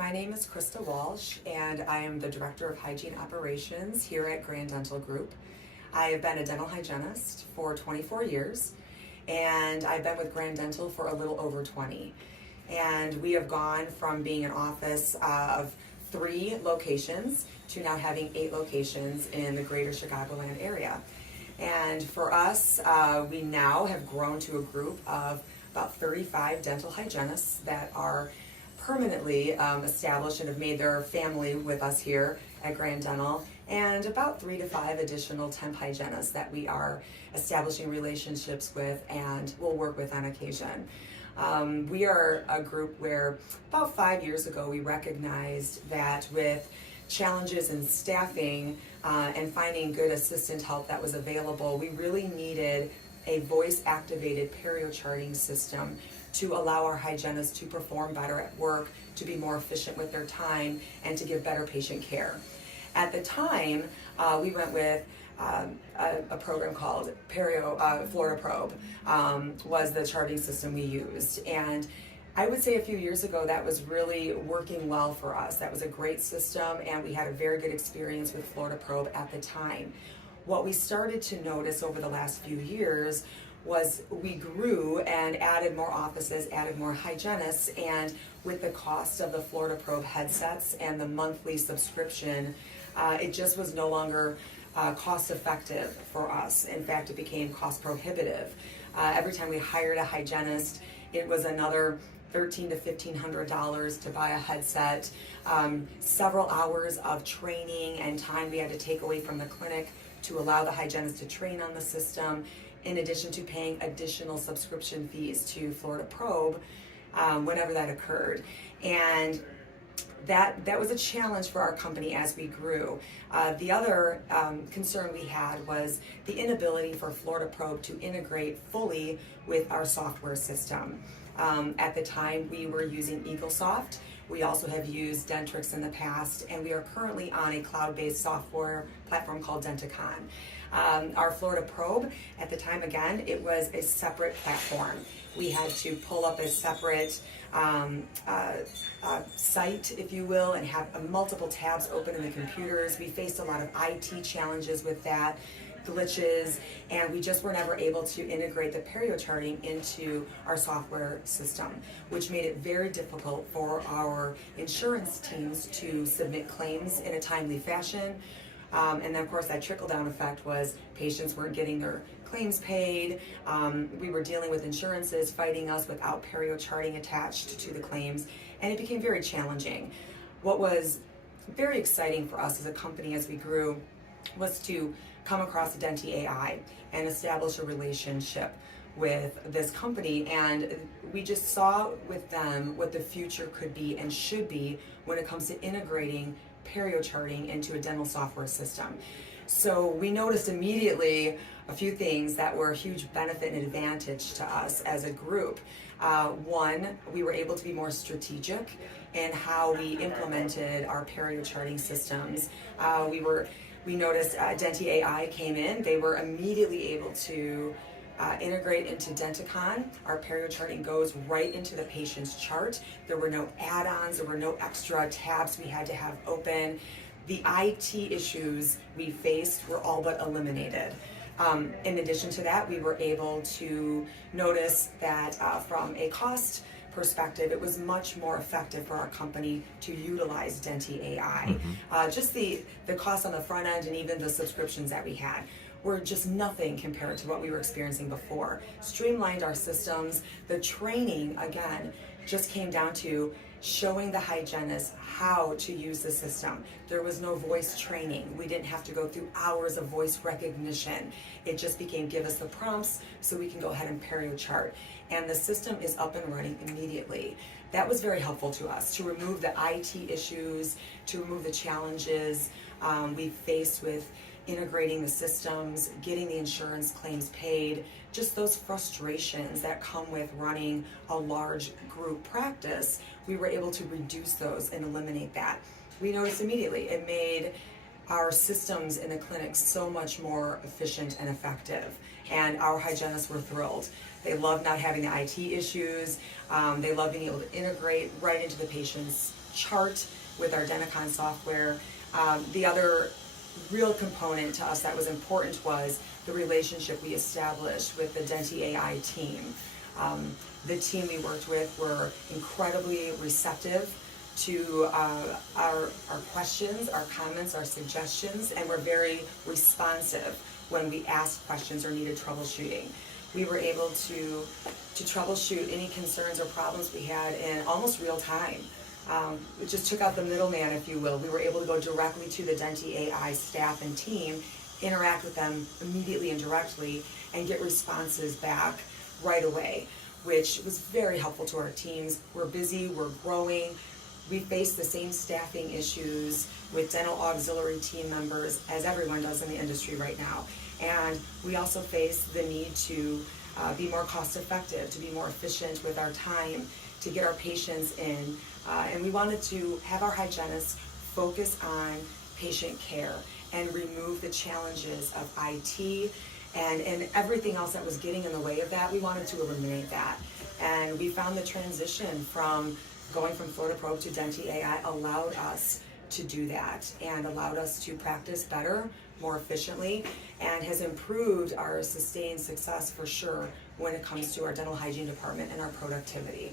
My name is Krista Walsh, and I am the Director of Hygiene Operations here at Grand Dental Group. I have been a dental hygienist for 24 years, and I've been with Grand Dental for a little over 20. And we have gone from being an office of 3 locations to now having 8 locations in the greater Chicagoland area. And for us, we now have grown to a group of about 35 dental hygienists that are permanently established and have made their family with us here at Grand Dental, and about 3 to 5 additional temp hygienists that we are establishing relationships with and will work with on occasion. We are a group where about 5 years ago we recognized that with challenges in staffing and finding good assistant help that was available, we really needed a voice-activated perio-charting system to allow our hygienists to perform better at work, to be more efficient with their time, and to give better patient care. At the time, we went with a program called Florida Probe, was the charting system we used. And I would say a few years ago that was really working well for us. That was a great system, and we had a very good experience with Florida Probe at the time. What we started to notice over the last few years was we grew and added more offices, added more hygienists, and with the cost of the Florida Probe headsets and the monthly subscription, it just was no longer cost effective for us. In fact, it became cost prohibitive. Every time we hired a hygienist, it was another $1,300 to $1,500 to buy a headset, several hours of training and time we had to take away from the clinic to allow the hygienist to train on the system, in addition to paying additional subscription fees to Florida Probe whenever that occurred. And that was a challenge for our company as we grew. The other concern we had was the inability for Florida Probe to integrate fully with our software system. At the time, we were using EagleSoft. We also have used Dentrix in the past, and we are currently on a cloud-based software platform called Denti.AI. Our Florida Probe, at the time, again, it was a separate platform. We had to pull up a separate site, if you will, and have multiple tabs open in the computers. We faced a lot of IT challenges with that, glitches, and we just were never able to integrate the perio charting into our software system, which made it very difficult for our insurance teams to submit claims in a timely fashion. And then, of course, that trickle-down effect was patients weren't getting their claims paid. We were dealing with insurances fighting us without perio charting attached to the claims, and it became very challenging. What was very exciting for us as a company as we grew was to come across Denti.AI and establish a relationship with this company, and we just saw with them what the future could be and should be when it comes to integrating perio charting into a dental software system. So we noticed immediately a few things that were a huge benefit and advantage to us as a group. One, we were able to be more strategic in how we implemented our perio charting systems. We noticed Denti.AI came in. They were immediately able to integrate into Denticon. Our perio charting goes right into the patient's chart. There were no add-ons, there were no extra tabs we had to have open. The IT issues we faced were all but eliminated. In addition to that, we were able to notice that from a cost perspective, it was much more effective for our company to utilize Denti.AI. Just the cost on the front end and even the subscriptions that we had were just nothing compared to what we were experiencing before. Streamlined our systems. The training, again, just came down to showing the hygienist how to use the system. There was no voice training. We didn't have to go through hours of voice recognition. It just became give us the prompts so we can go ahead and perio chart. And the system is up and running immediately. That was very helpful to us to remove the IT issues, to remove the challenges we faced with integrating the systems, getting the insurance claims paid, just those frustrations that come with running a large group practice. We were able to reduce those and eliminate that. We noticed immediately it made our systems in the clinic so much more efficient and effective, and our hygienists were thrilled. They loved not having the IT issues. They loved being able to integrate right into the patient's chart with our Denticon software. The other real component to us that was important was the relationship we established with the Denti.AI team. The team we worked with were incredibly receptive to our questions, our comments, our suggestions, and were very responsive when we asked questions or needed troubleshooting. We were able to troubleshoot any concerns or problems we had in almost real time. It just took out the middleman, if you will. We were able to go directly to the Denti.AI staff and team, interact with them immediately and directly, and get responses back right away, which was very helpful to our teams. We're busy, we're growing. We face the same staffing issues with dental auxiliary team members as everyone does in the industry right now. And we also face the need to be more cost effective, to be more efficient with our time, to get our patients in. And we wanted to have our hygienists focus on patient care and remove the challenges of IT and everything else that was getting in the way of that. We wanted to eliminate that. And we found the transition from going from Florida Probe to Denti.AI allowed us to do that and allowed us to practice better, more efficiently, and has improved our sustained success for sure when it comes to our dental hygiene department and our productivity.